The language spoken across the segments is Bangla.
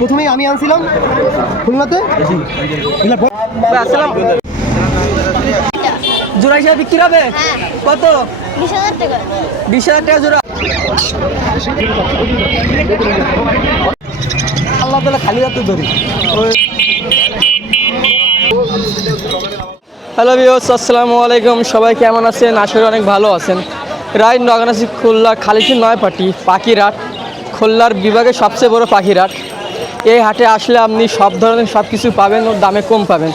প্রথমেই আমি আনছিলাম খুলনাতে। আসসালাম, জোড়া হিসাবে বিক্রি হবে কত? 20,000 টাকা। 20,000 টাকা জোড়া। আল্লাহ তাআলা খালি হাতে ধরি। হ্যালো ভিউয়ার্স, আসসালামু আলাইকুম। সবাই কেমন আছেন? আশা করি অনেক ভালো আছেন। রাইড নগানাসি খুলনা খালিশি 9 পাটি পাখির হাট, খুলনার বিভাগের সবচেয়ে বড় পাখির হাট। এই হাটে আসলে আপনি সব ধরনের সব কিছু পাবেন ও দামে কম পাবেন।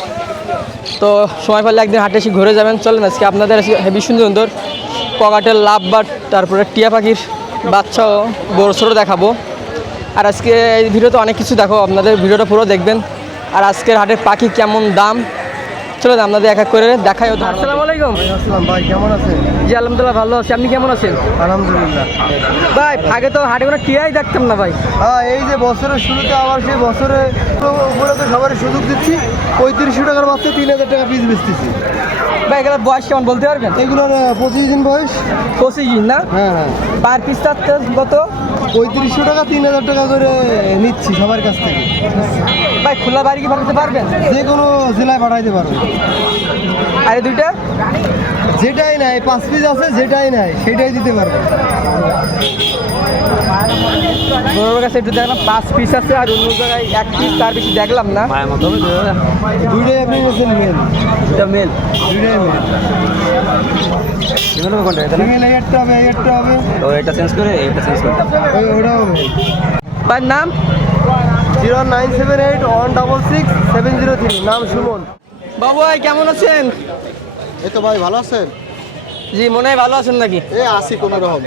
তো সময় পেলে একদিন হাটে এসে ঘুরে যাবেন। চলেন আজকে আপনাদের হেভি সুন্দর সুন্দর ককাটেল, লাভবার্ড, তারপরে টিয়া পাখির বাচ্চাও বড় ছোটো দেখাবো। আর আজকে এই ভিডিওতে অনেক কিছু দেখো, আপনাদের ভিডিওটা পুরো দেখবেন। আর আজকের হাটের পাখি কেমন দাম, চলো আপনাদের এক এক করে দেখাই। আসসালামু আলাইকুম। আসসালাম ভাই, কেমন আছেন? জি আলহামদুলিল্লাহ ভালো আছি, আপনি কেমন আছেন? আলহামদুলিল্লাহ ভাই আগে তো হাটে কোনো টিয়াই দেখতাম না ভাই। হ্যাঁ, এই যে বছরের শুরুতে আবার সেই বছরে উপলক্ষে সবার সুযোগ দিচ্ছি। 3500 টাকার বাচ্চা 3,000 টাকা পিস বেচতেছি। ভাই এগুলোর বয়স কেমন বলতে পারবেন? এগুলোর 25 দিন বয়স। 25 দিন না? হ্যাঁ হ্যাঁ, পার পিস কত? 3500 টাকা 3,000 টাকা করে নিচ্ছি সবার কাছ থেকে। ভাই খোলা বাড়ি কি পাঠাতে পারবেন? যে কোনো জেলায় পাঠাইতে পারবো। আর এই দুইটা যেটাই নাই 5 পিস আছে, যেটাই নাই সেটাই দিতে পারবো। গরুর কাছে একটু দেখলাম 5 পিস আছে, আর অন্য জায়গায় 1 পিস, তার বেশি দেখলাম না। দুইটাই আপনি নিয়েছেন মেল। এটা মেল, দুইটাই মেল। ফিমেল এই একটা হবে, এই একটা হবে। এটা চেঞ্জ করে এটা চেঞ্জ করতে। ওটাও মেল। ভাই নাম? 09781667003। নাম সুমন। বাবু ভাই কেমন আছেন? এই তো ভাই, ভালো আছেন? জি মনে হয় ভালো আছেন নাকি? এই আসি কোনো রকম।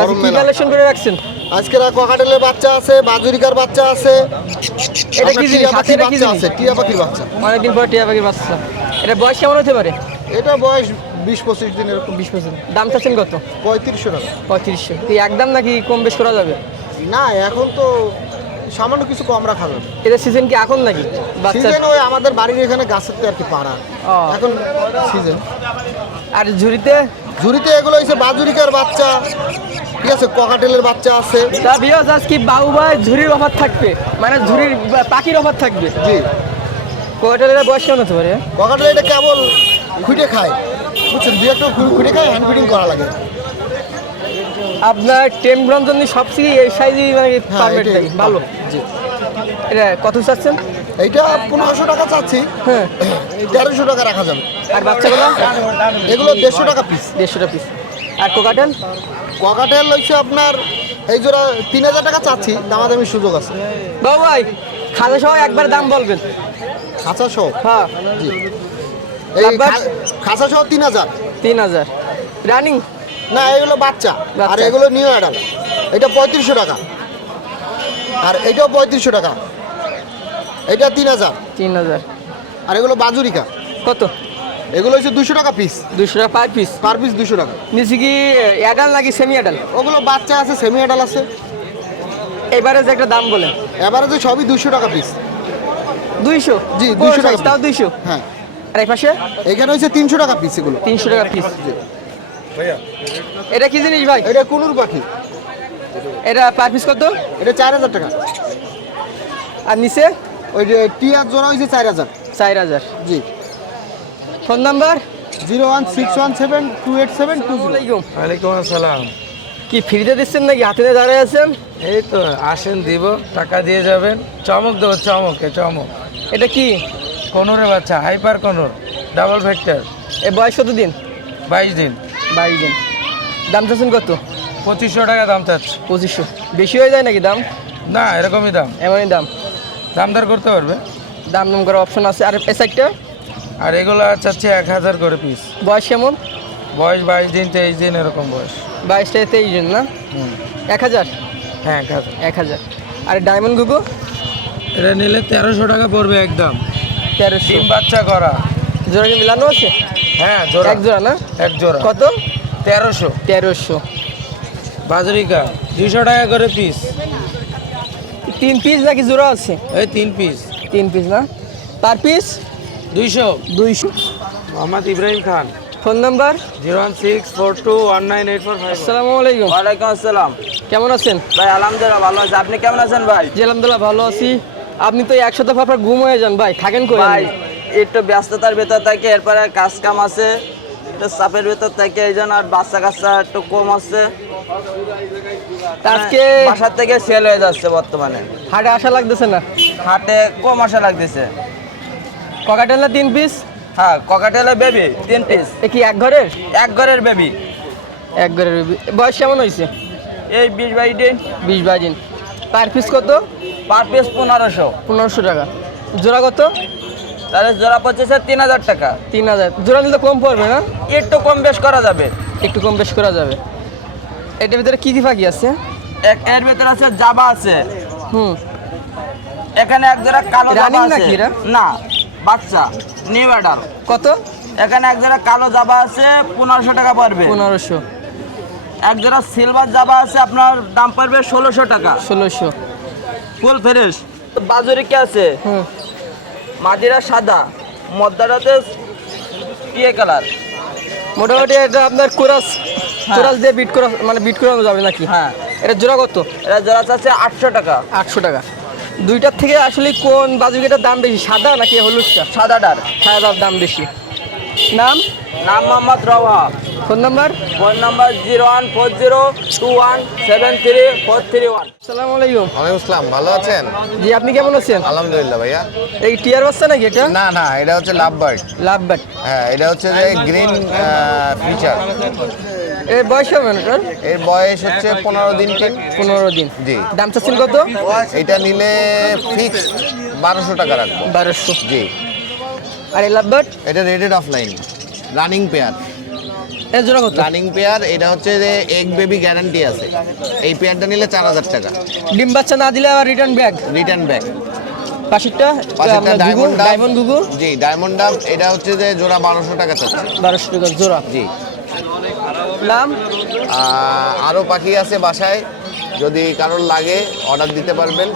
আজকে কি কালেকশন করে রাখছেন? আজকে ককাটেলের বাচ্চা আছে, বাজুরিকার বাচ্চা আছে। এটা কি জিনিস? টিয়া এটা কি বাচ্চা জিনিস? আছে, টিয়া পাখির বাচ্চা। অনেকদিন পর টিয়া পাখির বাচ্চা। এটা বয়স কেমন হতে পারে? এটা বয়স 20-25 দিন এরকম। 20%। দাম চাচ্ছেন কত? 3500 টাকা। 3500। কি একদম নাকি কম বেশ করা যাবে? না, এখন তো সামান্য কিছু কম রাখা যাবে। এটা সিজন কি এখন নাকি? বাচ্চা সিজন ওই আমাদের বাড়ির এখানে গাছের তো আর কি পাড়া ও। এখন সিজন। আর ঝুড়িতে? ঝুড়িতে এগুলো হচ্ছে বাজুরিকার বাচ্চা, ঠিক আছে, ককাটেলের বাচ্চা আছে। তা ভিউয়ার্স আজকে বাবু ভাই ঝুড়ির অফার থাকবে, মানে ঝুড়ির পাখির অফার থাকবে। জি, কোয়ার্টারের বয়স কেমন হতে পারে? ককাটেল এটা কেবল খুঁটে খায়, বুঝছেন, দু একটা খুঁটে খায়, হ্যান্ড ফিডিং করা লাগে। আপনার টেম ব্রঞ্জনী সবচেয়ে এই সাইজই মানে পারফেক্ট এটাই। ভালো। জি, এটা কত চাচ্ছেন? এইটা 1500 টাকা চাচ্ছি। হ্যাঁ। 1300 টাকা রাখা যাবে। আর বাচ্চাগুলো? এগুলো 150 টাকা পিস। 150 পিস। আর কোকাটেল? ককাটেল হচ্ছে আপনার এই জোড়া 3000 টাকা চাচ্ছি, দামাদামির সুযোগ আছে। বাবু ভাই খাজা সহ একবার দাম বলবেন। খাঁচা সহ? হ্যাঁ। জি, এই লাভবার্ড? খাঁচা সহ 3000। 3000 রানিং? না, এগুলো বাচ্চা। বাচ্চা। আর এগুলো নিউ অ্যাডাল। এটা 3500 টাকা, আর এটাও 3500 টাকা। এটা 3000। 3000। আর এগুলো বাজুরিকা। কত? এগুলো হচ্ছে 200 টাকা পিস। 200 টাকা পার পিস? পার পিস 200 টাকা। নিচে কি অ্যাডাল নাকি সেমি অ্যাডাল? ওগুলো বাচ্চা আছে, সেমি অ্যাডাল আছে। এবারে যে একটা দাম বলেন। এভারেজে সবই 200 টাকা পিস। 200? জি, 200 টাকা তাও piece। 200? হ্যাঁ, আর এই পাশে? এখানে হচ্ছে 300 টাকা পিস এগুলো। 300 টাকা পিস। এটা কি জিনিস ভাই? এটা কুনুর পাখি। এটা পার পিস কত? এটা 4000 টাকা। আর নিচে? ওই যে টিয়ার জোড়া হয়েছে 4000। 4000। জি। Phone number? 01617287220। ওয়ালাইকুম। ওয়ালাইকুম আসসালাম। কি ফ্রিতে দিচ্ছেন নাকি হাতে নিয়ে দাঁড়িয়ে আছেন? এই তো আসেন, দিব, টাকা দিয়ে যাবেন। চমক দেবো, চমকে চমক। এটা কি? কোনোরে বাচ্চা, হাইপার কোনোর, ডাবল ফ্যাক্টর। এ বয়স কত দিন? 22 দিন। 22 দিন। দাম চাচ্ছেন কত? 2500 টাকা দাম চাচ্ছে। 2500? বেশি হয়ে যায় নাকি দাম? না, এরকমই দাম। এমনই দাম? দামদার করতে পারবে। দাম করার অপশন আছে। আর এই সাইডটা? আর এগুলো চাচ্ছে 1000 করে পিস। বয়স কেমন? বয়স 22 দিন 23 দিন এরকম বয়স। 22 থেকে 23 দিন না? 1000? হ্যাঁ, 1000। 1000। আর ডায়মন্ড গুগো? এটা নিলে 1300 টাকা পড়বে একদম। 1300? ডিম বাচ্চা করা। জোড়া কি মিলানো আছে? হ্যাঁ, জোড়া। এক জোড়া না? এক জোড়া। কত? 1300। 1300। বাজরিকা 200 টাকা করে পিস। 3 পিস নাকি জোড়া আছে? এই 3 পিস। 3 পিস না? Per piece? 200। 200। Mohammad Ibrahim Khan. Phone number? 01642198455। আসসালামু আলাইকুম। ওয়ালাইকুম আসসালাম। কেমন আছেন? ভাই আলহামদুলিল্লাহ ভালো আছে। আপনি কেমন আছেন ভাই? জি আলহামদুলিল্লাহ ভালো আছি। আপনি তো এক সপ্তাহ পর ঘুম হয়ে যান ভাই, থাকেন কই? ভাই একটু ব্যস্ততার ভেতর থাকে, এরপরে কাজ কাম আছে, একটু চাপের ভেতর থাকে, এই জন্য আর বাচ্চা কাচ্চা একটু কম আছে। আজকে বাসার থেকে সেল হয়ে যাচ্ছে বর্তমানে, হাটে আসা লাগতেছে না? হাটে কম আসা লাগতেছে। ককাটেল না 3 পিস? হ্যাঁ, ককাটেলের বেবি 3 পিস, এ কি এক ঘরের? এক ঘরের বেবি। এক ঘরের baby। বয়স কেমন হয়েছে? এই 20-22 দিন। 20-22 দিন। পার পিস কত? Per piece 1500। 1500 টাকা। জোড়া কত? তাহলে জোড়া পড়ছে 3000 টাকা। 3000। জোড়া নিলে কম পড়বে না? একটু কম বেশ করা যাবে। একটু কম বেশ করা যাবে। এটার ভিতরে কি কি পাখি আছে? এর ভিতরে আছে জাবা আছে, হুম। এখানে এক জোড়া কালো জাবা রানিং আছে। নাকি এরা? না, বাচ্চা নিউ অর্ডার। কত? এখানে এক জোড়া কালো জাবা আছে, 1500 টাকা পড়বে। 1500। এক জোড়া সিলভার জাবা আছে, আপনার দাম পড়বে 1600 টাকা। 1600। Full fresh. বাজুরিকে আছে, হুম। মাদিরা সাদা, মদ্দারাতে পিয়ে কালার। মোটামুটি এটা আপনার কোরাস দিয়ে বিট করা, মানে বিট করানো যাবে নাকি? হ্যাঁ, এটা জোড়া কত? এটা জোড়া আছে 800 টাকা। 800 টাকা। দুইটার থেকে আসলে কোন বাজুকেটার দাম বেশি, সাদা নাকি হলুদটা? সাদাটার সাদার দাম বেশি। নাম? নাম মোহাম্মদ রওয়া। Phone number? Phone number 0140217341। আসসালামু আলাইকুম। ওয়ালাইকুম আসসালাম, ভালো আছেন? জি, আপনি কেমন আছেন? আলহামদুলিল্লাহ ভাইয়া। এই টিয়ার বাচ্চা নাকি এটা? না না, এটা হচ্ছে লাভ বার্ড। Love but. হ্যাঁ, এটা হচ্ছে যে গ্রিন ফিচার। এর বয়স হবে না এটার? এর বয়স হচ্ছে 15 দিন ঠিক। 15 দিন। জি। দাম চাচ্ছেন কত? এটা নিলে ফিক্স 1200 টাকা রাখবো। 1200। জি। আর এই লাভ বাট? এটা রেডেড অফলাইন রানিং পেয়ার। এর জোড়া কত? রানিং পেয়ার, এটা হচ্ছে যে এগ বেবি গ্যারান্টি আছে। এই পেয়ারটা নিলে 4000 টাকা। ডিম বাচ্চা না দিলে আবার রিটার্ন ব্যাগ। Return back. পাশেরটা পাশেরটা ডায়মন্ড গুগু। জি, ডায়মন্ড ডাব। এটা হচ্ছে যে জোড়া 1200 টাকা চাচ্ছে। 1200 টাকা জোড়া। জি। নাম? আরও পাখি আছে বাসায়, যদি কারোর লাগে অর্ডার দিতে পারবেন।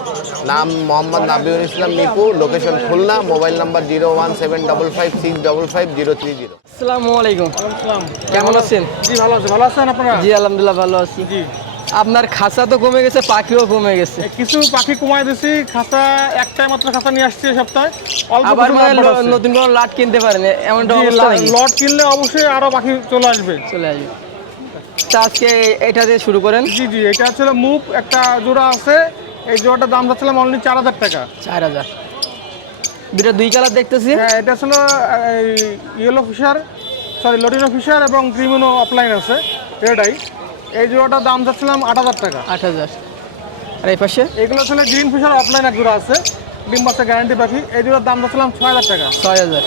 নাম Mohammad Nabiul Islam Nipu, location Khulna, mobile number 01755503030। আসসালামু আলাইকুম। কেমন আছেন? জি ভালো আছে। ভালো আছেন আপনারা? জি আলহামদুলিল্লাহ ভালো আছি। জি। আপনার খাঁচা তো কমে গেছে, পাখিও কমে গেছে। কিছু পাখি কমাই দিছি, খাঁচা একটাই মাত্র খাঁচা নিয়ে আসছি এই সপ্তাহে। অল্প আবার কিছু মানে লাভ আছে। নতুন কোনো লাট কিনতে পারেন, এমনটা জি, অবস্থা নাকি? লট কিনলে অবশ্যই আরো পাখি চলে আসবে। চলে আসবে। তা আজকে এটা দিয়ে শুরু করেন। জি জি, এটা ছিল মুভ একটা জোড়া আছে। এই জোড়াটার দাম যাচ্ছিলাম অনলি 4000 টাকা। 4000। দুটা দুই কালার দেখতেছি। হ্যাঁ, এটা ছিল yellow Fischer, sorry lutino Fischer এবং ক্রিমিনো অফলাইন আছে রেডাই। এই জোড়াটার দাম যাচ্ছিলাম 8000 টাকা। 8000। আর এই পাশে এগুলো ছিল গ্রিন ফিশার অফলাইন এক জোড়া আছে, ডিম বাচ্চা গ্যারান্টি পাখি। এই জোড়ার দাম যাচ্ছিলাম 6000 টাকা। 6000।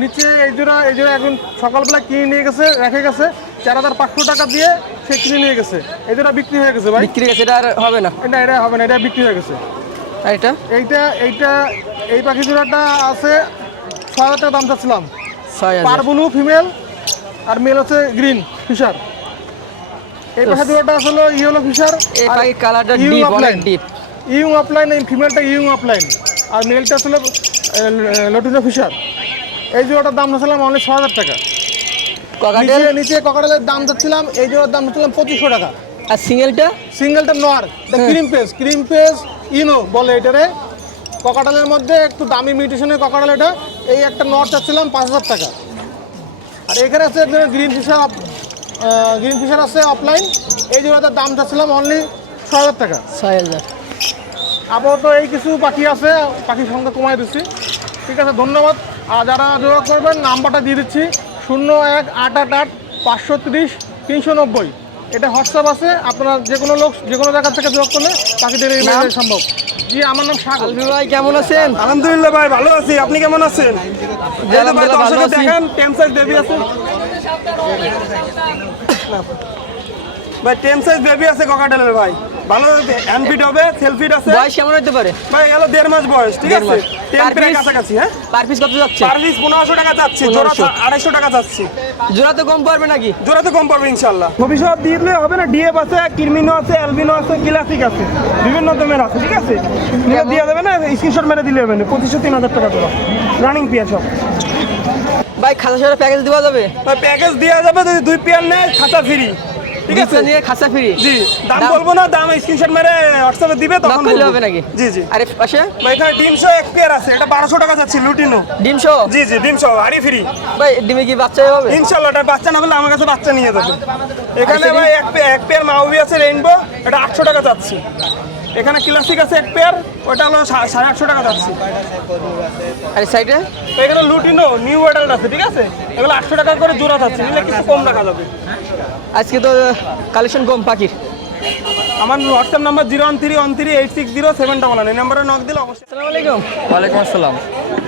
নিচে এই জোড়া একজন সকালবেলা কিনে নিয়ে গেছে, রেখে গেছে 4500 টাকা দিয়ে, সে কিনে নিয়ে গেছে। এই জোড়া বিক্রি হয়ে গেছে ভাই। বিক্রি গেছে, এটা আর হবে না। এটা হবে না, এটা বিক্রি হয়ে গেছে। আর এটা? এই পাখি জোড়াটা আছে 6000 টাকা দাম চাচ্ছিলাম। 6000। পারবুলু ফিমেল আর মেল হচ্ছে গ্রিন ফিশার। এই পাখি জোড়াটা আসলে ইয়েলো ফিশার। এই পাখির কালারটা ডিপ, অনেক ডিপ। ইউং অফলাইন, এই ফিমেলটা ইউং অফলাইন আর মেলটা ছিল লটিনো ফিশার। এই জোড়াটার দাম চাচ্ছিলাম অনলি 6000 টাকা। ককাটেল? নিচে ককাটেলের দাম যাচ্ছিলাম, এই জোড়ার দাম যাচ্ছিলাম 2500 টাকা। আর সিঙ্গেলটা? সিঙ্গেলটা নর, ক্রিম পেস ইনো বলে এটারে। ককাটেলের মধ্যে একটু দামি মিউটেশনের ককাটেল এটা। এই একটা নর চাচ্ছিলাম 5000 টাকা। আর এখানে আছে গ্রিন ফিশার আছে অফলাইন। এই জোড়াটার দাম চাচ্ছিলাম অনলি 6000 টাকা। 6000। আপাতত এই কিছু পাখি আছে, পাখির সংখ্যা কমাই দিচ্ছি। ঠিক আছে, ধন্যবাদ। আর যারা যোগাযোগ করবেন নাম্বারটা দিয়ে দিচ্ছি 01888 530 390। এটা হোয়াটসঅ্যাপ আছে, আপনারা যে কোনো লোক যে কোনো জায়গা থেকে যোগাযোগ করলে পাখি ডেলিভারি দেওয়া সম্ভব। জি, আমার নাম সাগর। আলবি ভাই কেমন আছেন? আলহামদুলিল্লাহ ভাই ভালো আছি। আপনি কেমন আছেন? জি, আলহামদুলিল্লাহ ভালো আছি। দেখেন টেম সাইজ বেবি আছে ভাই, টেম সাইজ বেবি আছে ককাটেলের ভাই। ভালো হ্যান্ড ফিট হবে, সেলফ ফিট আছে বয়স কেমন হতে পারে? ভাই। এলো 1.5 মাস বয়স, ঠিক 1.5 আছে। মাস। 10 Per প্রায় piece? কাছাকাছি। হ্যাঁ, পার পিস কত যাচ্ছে? পার পিস 1500 টাকা চাচ্ছি, জোড়া 1500 250 টাকা চাচ্ছি। জোড়া তো কম পড়বে নাকি? জোড়া তো কম পড়বে ইনশাল্লাহ। ভবিষ্যৎ দিলে হবে না, ডিএফ আছে, কিরমিনো আছে, অ্যালবিনো আছে, ক্লাসিক আছে, বিভিন্ন দামের আছে, ঠিক আছে। নিয়ে দিয়ে দেবে না, স্ক্রিনশট মেরে দিলে হবে না। 2500-3000 টাকা জোড়া, রানিং পেয়ার সব। ভাই খাতা সারা প্যাকেজ দেওয়া যাবে? ভাই প্যাকেজ দেওয়া যাবে, যদি 2 পেয়ার নেয় খাতা ফ্রি। ঠিক আছে নিয়ে খাসা ফ্রি। জি, দাম বলবো না, দাম স্ক্রিনশট মেরে হোয়াটসঅ্যাপে দিবে তখন নক করলে বলবো। হবে নাকি? জি জি। আরে পাশে ভাই এখানে ডিম সহ এক পেয়ার আছে, এটা 1200 টাকা যাচ্ছে লুটিনো। ডিম শো জি জি, ডিম সহ হাড়ি ফ্রি। ভাই ডিমে কি বাচ্চা হবে? ইনশাআল্লাহ, এটা বাচ্চা না হলে আমার কাছে বাচ্চা নিয়ে যাবে। এখানে আচ্ছা, ভাই এক পেয়ার মাউবি আছে রেইনবো, এটা 800 টাকা যাচ্ছে। এখানে ক্লাসিক আছে এক পেয়ার, ওটা হলো 850 টাকা যাচ্ছে। আরে সাইডে তো এখানে লুটিনো নিউ অ্যাডাল্ট আছে, ঠিক আছে, এগুলো 800 টাকা করে জোড়া যাচ্ছে, নিলে কিছু কম রাখা যাবে। আজকে তো কালেকশন কম পাখির। আমার হোয়াটসঅ্যাপ নাম্বার 01313860799, এই নাম্বারে নক দিলে অবশ্যই। আসসালামু আলাইকুম। ওয়ালাইকুম আসসালাম।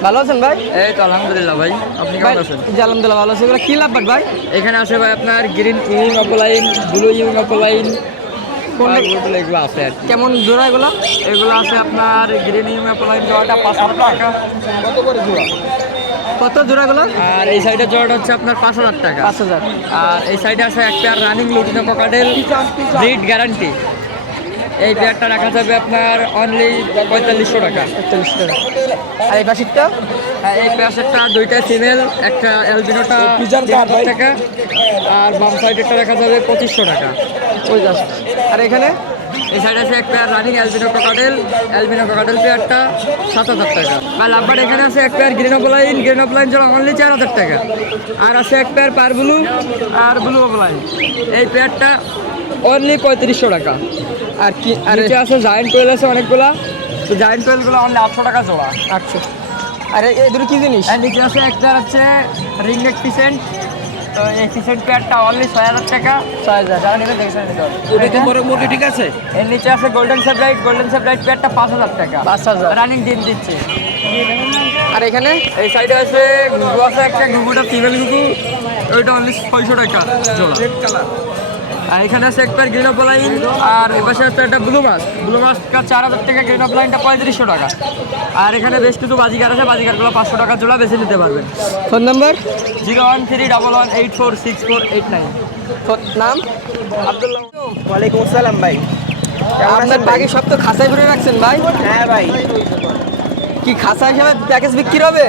ভালো আছেন ভাই? এই তো আলহামদুলিল্লাহ ভাই, আপনি ভাই কেমন আছেন? জি আলহামদুলিল্লাহ ভালো আছি। এগুলো কি লাভবাট ভাই? এখানে আছে ভাই আপনার গ্রিন ইউং অপলাইন, ব্লু ইউং অপলাইন, কোনটা এগুলো আছে আর কি। কেমন জোড়া এগুলো? এগুলো আছে আপনার গ্রিন ইউং অপলাইন জোড়াটা 5000 টাকা। কত জোড়া এগুলো? আর এই সাইডের জোড়াটা হচ্ছে আপনার 5000 টাকা। 5000। আর এই সাইডে আছে এক pair running lutino cockatiel, breed guarantee. এই পেয়ারটা রাখা যাবে আপনার অনলি 4500 টাকা। 45 টাকা। আর এই পাশেরটা? হ্যাঁ, এই পেয়ারটা দুইটা ফিমেল, একটা অ্যালবিনোটা 3000 টাকা। আর বাম সাইডেরটা রাখা যাবে 2500 টাকা। ওই জাস্ট। আর এখানে এই সাইডে আছে এক পেয়ার রানিং অ্যালবিনো ককাটেল পেয়ারটা 7000 টাকা। আর লাভবার এখানে আছে এক পেয়ার গ্রিন অপলাইন জোড়া অনলি 4000 টাকা। আর আছে এক পেয়ার পার ব্লু আর ব্লু অপলাইন, এই পেয়ারটা অনলি 3500 টাকা। আর কি? আর নিচে আছে জায়ান্ট কোয়েল আছে অনেকগুলা, তো জায়ান্ট কোয়েলগুলো অনলি 800 টাকা জোড়া। 800। আর এই দুটো কি জিনিস? আর নিচে আছে এক পেয়ার হচ্ছে রিংনেক পিসেন্ট, তো এই পিসেন্ট পেয়ারটা অনলি 6000 টাকা। 6000। যারা নেবে দেখে নিতে হবে। ঠিক আছে। এর নিচে আছে গোল্ডেন সেপ্রাইট পেয়ারটা 5000 টাকা। 5000। রানিং ডিম দিচ্ছে। আর এখানে এই সাইডে আছে গুগু আছে একটা, গুগুটা ফিমেল গুগু, ওইটা অনলি 600 টাকা জোড়া। আর এখানে আছে এক পেয়ার গ্রিন অপলাইন, আর এ পাশে আছে একটা ব্লু মাস্কটা 4000 টাকা, গ্রিন অপলাইনটা 3500 টাকা। আর এখানে বেশ কিছু বাজিকার আছে, বাজিকারগুলো 500 টাকা জোড়া, বেছে নিতে পারবেন। Phone number? 01311846489। নাম? আব্দুল্লাহ। ওয়ালাইকুম আসসালাম ভাই, আপনার পাখি সব তো খাঁচায় ভরে রাখছেন ভাই। হ্যাঁ ভাই, কি খাঁচা হিসাবে প্যাকেজ বিক্রি হবে?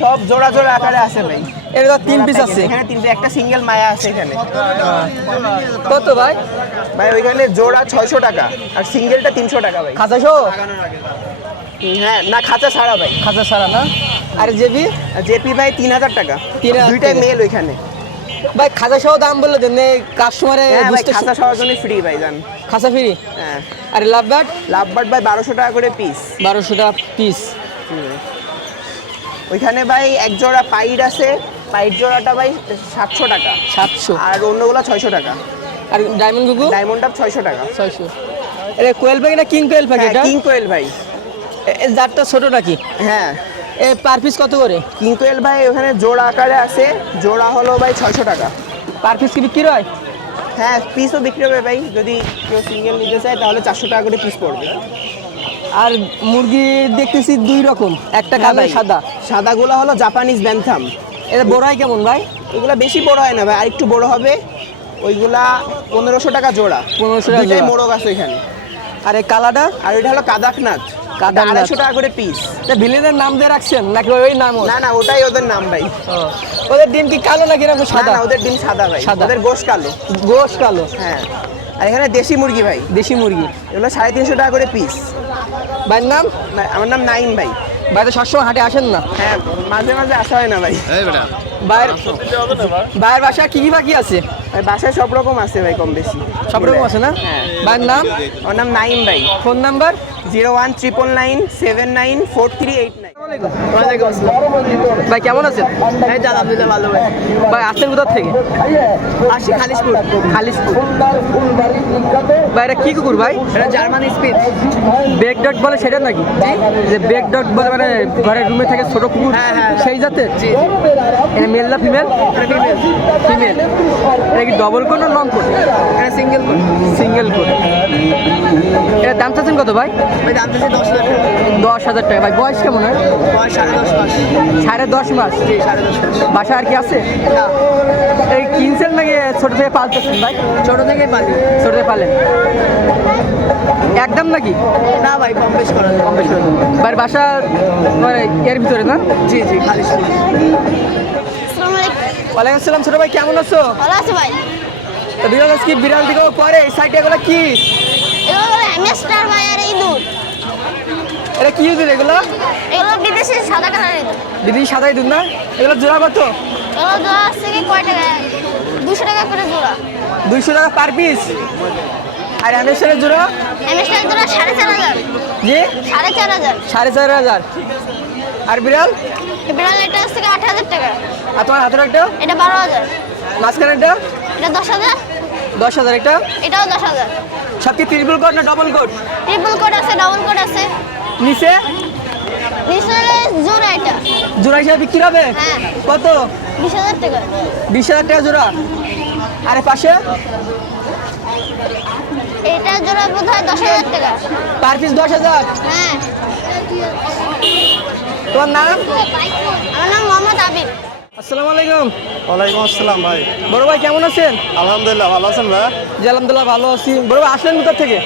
সব জোড়া জোড়া আকারে আছে ভাই। এর তো 3 পিস আছে। এখানে 3 একটা সিঙ্গেল মায়া আছে এখানে। কত ভাই? ভাই ওইখানে জোড়া 600 টাকা আর সিঙ্গেলটা 300 টাকা ভাই। খাঁচা সহ? হ্যাঁ না, খাঁচা ছাড়া ভাই। খাঁচা ছাড়া না? আর জেবি? আর জেপি ভাই 3000 টাকা, 3000 দুইটাই টাকা। মেল ওইখানে। ভাই খাঁচা সহ দাম বললে দেন, কাস্টমারে হ্যাঁ ভাই, বুঝতে খাঁচা সবার জন্য ফ্রি ভাই, জান। খাঁচা ফ্রি। হ্যাঁ, আর লাভবাট? লাভবার্ড ভাই 1200 টাকা করে পিস। 1200 টাকা পিস। ওইখানে ভাই এক জোড়া পাইড আছে, পাইড জোড়াটা ভাই 700 টাকা 700। আর অন্যগুলো 600 টাকা। আর ডায়মন্ড গুগু? ডায়মন্ড আপ 600 টাকা। 600। এটা কোয়েল পাখি না কিং কোয়েল পাখি এটা? কিং কোয়েল ভাই। এই জাতটা ছোট নাকি? হ্যাঁ, এ পার পিস কত করে? কিং কোয়েল ভাই ওখানে জোড়া আকারে আছে, জোড়া হলো ভাই 600 টাকা। পার পিস কি বিক্রি হয়? হ্যাঁ, পিসও বিক্রি হবে ভাই, যদি কেউ সিঙ্গেল নিতে চায় তাহলে 400 টাকা করে পিস পড়বে। আর মুরগি দেখতেছি 2 রকম, একটা হ্যাঁ কালো ভাই, সাদা। সাদাগুলো হলো জাপানিজ ব্যান্থাম। এটা বড় হয় কেমন ভাই? এগুলা বেশি বড় হয় না ভাই, আরেকটু বড় হবে। ওইগুলা 1500 টাকা জোড়া। 1500 টাকা দুইটাই জোড়া। মোরগ আছে এখানে। আর এই কালাটা? আর এটা হলো কাদাকনাথ, কাদাকনাথ। 250 টাকা করে পিস। এটা ভিলেনের নাম দিয়ে রাখছেন নাকি ওই নাম? না না, ওটাই ওদের নাম ভাই। ওদের ডিম কি কালো নাকি এরকম না সাদা? না, ওদের ডিম সাদা ভাই, সাদা। ওদের গোশ কালো। গোশ কালো। হ্যাঁ, আর এখানে দেশি মুরগি ভাই, দেশি মুরগি। এগুলো 350 টাকা করে পিস। ভাইয়ের নাম? আমার নাম নাইম ভাই। ভাই তো সবসময় হাটে আসেন না? হ্যাঁ, মাঝে মাঝে আসা হয় না ভাই। ভাইয়ের বাসায় কি কি বাকি আছে? ভাই বাসায় সব রকম আছে ভাই, কম বেশি সব রকম আছে না? হ্যাঁ। ভাইয়ের নাম? আমার নাম নাইম ভাই। Phone number? 01999794389। ভাই কেমন আছেন? এই তো আলহামদুলিল্লাহ ভালো ভাই। ভাই আসছেন কোথা থেকে? আসি খালিশপুর। খালিশপুর। ভাই এটা কি কুকুর ভাই? এটা জার্মান স্পিড। বেক ডট বলে সেটা নাকি? যে বেক ডট বলে মানে ঘরের রুমে থাকে ছোট কুকুর, হ্যাঁ, হ্যাঁ। সেই জাতের? এটা মেল না ফিমেল? ফিমেল। এটা কি ডবল কোট না লং কোট? এটা সিঙ্গেল কোড। Single coat. এর দাম চাচ্ছেন কত ভাই? ভাই দাম দিয়েছে 10 লাখ টাকা। 10,000 টাকা। ভাই বয়স কেমন হয়? বয়স 10.5 মাস। 10.5 মাস। জি, 10.5 মাস। বাসা আর কি আছে? না, এই কিনছেন নাকি ছোট থেকে পালতেছেন ভাই? ছোট থেকেই পালি। ছোট থেকে পালেন। একদম নাকি? না ভাই, কম বেশ করা যায়। কম বেশি হবে। ভাই বাসা মানে এর ভিতরে না? জি জি, খালিশপুর। ওয়ালাইকুম আসসালাম ছোট ভাই, কেমন আছো? ভালো আছে ভাই। তো বিড়াল কি বিড়াল দিকেও পরে এই সাইডে এগুলো কি? এগুলো হলো হ্যামস্টার ভাই আর ইঁদুর। এটা কি ইঁদুর এগুলো? এগুলো বিদেশি সাদা কালার ইঁদুর। দিদি সাদা ইঁদুর না? এগুলো জোড়া কত? এগুলো জোড়া আছে কি কয় টাকা? 200 টাকা করে জোড়া। 200 টাকা পার পিস। আর হ্যামস্টারের জোড়া? হ্যামস্টার জোড়া 4,500। জি 4,500। 4,500। আর বিড়াল? এই বিড়াল এটা আছে কি 8,000 টাকা। আর তোমার হাতের একটা? এটা 12,000। মাঝখানে একটা? এটা 10,000। 10,000 একটা? এটাও 10,000। সব কি ট্রিপল কোট না ডবল কোট? ট্রিপল কোড আছে, ডাবল কোড আছে। নিচে নিচে জোড়া এটা। জোড়া হিসাবে বিক্রি হবে? হ্যাঁ। কত? 20,000 টাকা। 20,000 টাকা জোড়া। আরে পাশে এটা জোড়া বোধহয় 10,000 টাকা। Per piece 10,000। হ্যাঁ। তোমার নাম? আমার নাম মোহাম্মদ আবিদ। আসসালামু আলাইকুম। ওয়ালাইকুম আসসালাম ভাই। বড় ভাই কেমন আছেন? আলহামদুলিল্লাহ, ভালো আছেন ভাই? জি আলহামদুলিল্লাহ ভালো আছি। বড় ভাই আসলেন কোথা থেকে?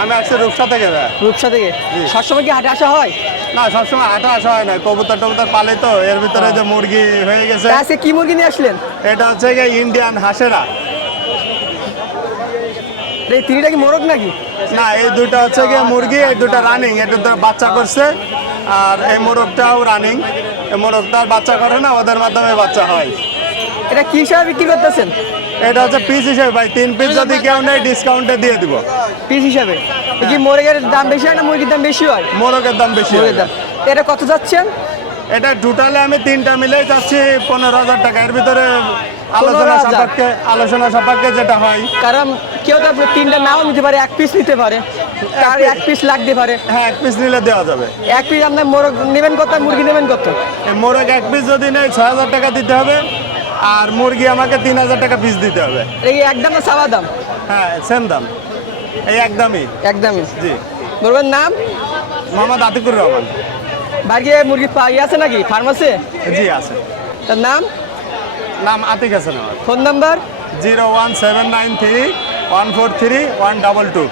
আমি আসছি রূপসা থেকে ভাই। রূপসা থেকে। সবসময় কি হাটে আসা হয়? না, সবসময় হাটে আসা হয় না, কবুতর টবুতর পালে তো, এর ভিতরে যে মুরগি হয়ে গেছে। তা আজকে কি মুরগি নিয়ে আসলেন? এটা হচ্ছে গিয়ে ইন্ডিয়ান হাঁসেরা। এই তিনটা কি মোরগ নাকি? না, এই দুইটা হচ্ছে গিয়ে মুরগি, এই দুটা রানিং, এটা তো বাচ্চা করছে। আর এই মোরগটাও রানিং। এই মোরগটার বাচ্চা করে না, ওদের মাধ্যমে বাচ্চা হয়। এটা কি হিসাবে বিক্রি করতেছেন? এটা হচ্ছে পিস হিসেবে ভাই, 3 পিস যদি কেউ নেয় ডিসকাউন্টে দিয়ে দিব। পিস হিসাবে। এ কি মোরগের দাম বেশি হয় না মুরগির দাম বেশি হয়? মোরগের দাম বেশি হয়। মোরগের দাম। এটা কত যাচ্ছেন? এটা টোটালে আমি 3টা মিলেই চাচ্ছি 15,000 টাকা। এর ভিতরে 15,000 আলোচনা সাপেক্ষে যেটা হয়। কারণ কেউ তো আপনার তিনটা নাও নিতে পারে, এক পিস নিতে পারে, তার এক পিস লাগতে পারে। হ্যাঁ, 1 পিস নিলে দেওয়া যাবে। এক পিস আপনার মোরগ নেবেন কত, মুরগি নেবেন কত? এই মোরগ 1 পিস যদি নেয় 6,000 টাকা দিতে হবে। আর মুরগি আমাকে 3,000 টাকা পিস দিতে হবে। এটা কি একদম না চাওয়া দাম? হ্যাঁ, সেম দাম, এই একদমই। একদমই। জি। বলবেন নাম? মোহাম্মদ আতিকুর রহমান। বাড়িতে মুরগি পাই আছে নাকি ফার্ম আছে? জি আছে। তার নাম? নাম আতিক হাসান আমার। Phone number? 01793143122।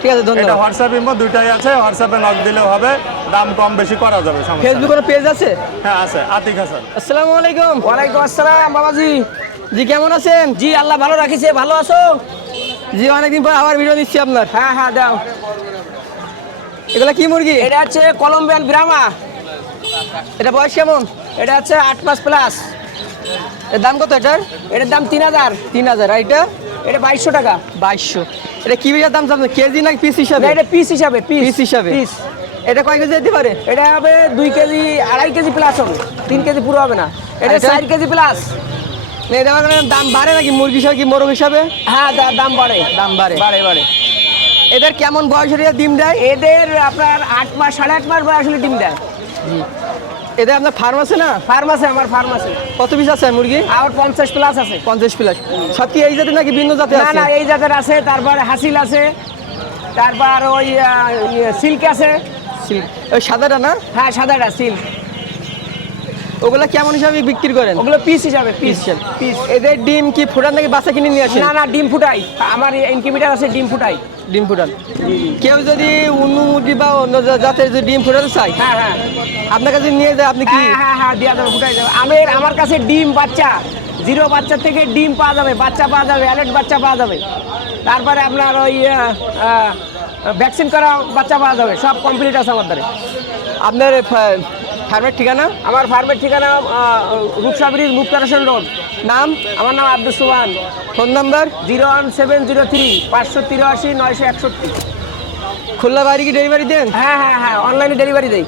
ঠিক আছে, এটা ধন্যবাদ। হোয়াটসঅ্যাপ ইমো দুইটাই আছে, হোয়াটসঅ্যাপে নক দিলেও হবে, দাম কম বেশি করা যাবে, সমস্যা ফেসবুক নেই। কোনো পেজ আছে? হ্যাঁ আছে, আতিক হাসান। আসসালামু আলাইকুম। ওয়ালাইকুম আসসালাম বাবাজি। জি কেমন আছেন? জি আল্লাহ ভালো রাখিছে, ভালো আছো? জি অনেকদিন পর আবার ভিডিও দিচ্ছি আপনার। হ্যাঁ হ্যাঁ দাও। এগুলা কি মুরগি? এটা হচ্ছে কলম্বিয়ান ব্রাহ্মা। এটা বয়স কেমন? এটা হচ্ছে 8 মাস প্লাস। এর দাম কত এটার? এটার দাম 3,000। 3,000। আর এটা? এটা 2,200 টাকা। 2,200। এটা কি বিঘার দাম চাচ্ছেন, কেজি নাকি পিস হিসাবে? না, এটা পিস হিসাবে, পিস হিসাবে। পিস। এটা কয় কেজি যেতে পারে? এটা হবে 2 কেজি, 2.5 কেজি প্লাস হবে, 3 কেজি পুরো হবে না। এটা এটা? 4 কেজি প্লাস। না, এটা মানে দাম বাড়ে নাকি মুরগি হিসাবে কি মোরগ হিসাবে? হ্যাঁ দাম বাড়ে। দাম বাড়ে। বাড়ে। এদের কেমন বয়স হলে ডিম দেয়? এদের আপনার 8 মাস 8.5 মাস বয়স হলে ডিম দেয়। এদের আপনার ফার্ম আছে না? ফার্ম আছে, আমার ফার্ম আছে। কত পিস আছে মুরগি? আর 50 প্লাস আছে। 50 প্লাস। সব কি এই জাতের নাকি ভিন্ন জাতের না আছে? না, এই জাতের আছে, তারপর হাসিল আছে, তারপর ওই সিল্ক আছে। সিল্ক ওই সাদাটা না? হ্যাঁ সাদাটা সিল্ক। ওগুলা কেমন হিসাবে বিক্রি করেন? ওগুলো পিস হিসাবে, পিস পিস। পিস। এদের ডিম কি ফুটান নাকি বাচ্চা কিনে নিয়ে আসেন? না না, ডিম ফুটাই, আমার ইনকিউবেটর আছে, ডিম ফুটাই। ডিম ফুটান। কেউ যদি অন্য মুরগি বা অন্য জাতের যদি ডিম ফুটাতে চায়, হ্যাঁ হ্যাঁ আপনার কাছে নিয়ে যায়, আপনি কি? হ্যাঁ দিয়া যাবে, ফুটাই যাবে। আমার কাছে ডিম বাচ্চা, 0 বাচ্চা থেকে ডিম পাওয়া যাবে, বাচ্চা পাওয়া যাবে, অ্যাডাল্ট বাচ্চা পাওয়া যাবে। তারপরে আপনার ওই ভ্যাকসিন করা বাচ্চা পাওয়া যাবে, সব কমপ্লিট আছে আমার দ্বারা। আপনার ফার্মের ঠিকানা? আমার ফার্মের ঠিকানা রূপসা ব্রিজ, মুক্তারেশন রোড। নাম? আমার নাম আব্দুল সুবহান। Phone number? 01703 583 961। খুলনা বাড়ি কি ডেলিভারি দেন? হ্যাঁ অনলাইনে ডেলিভারি দেই।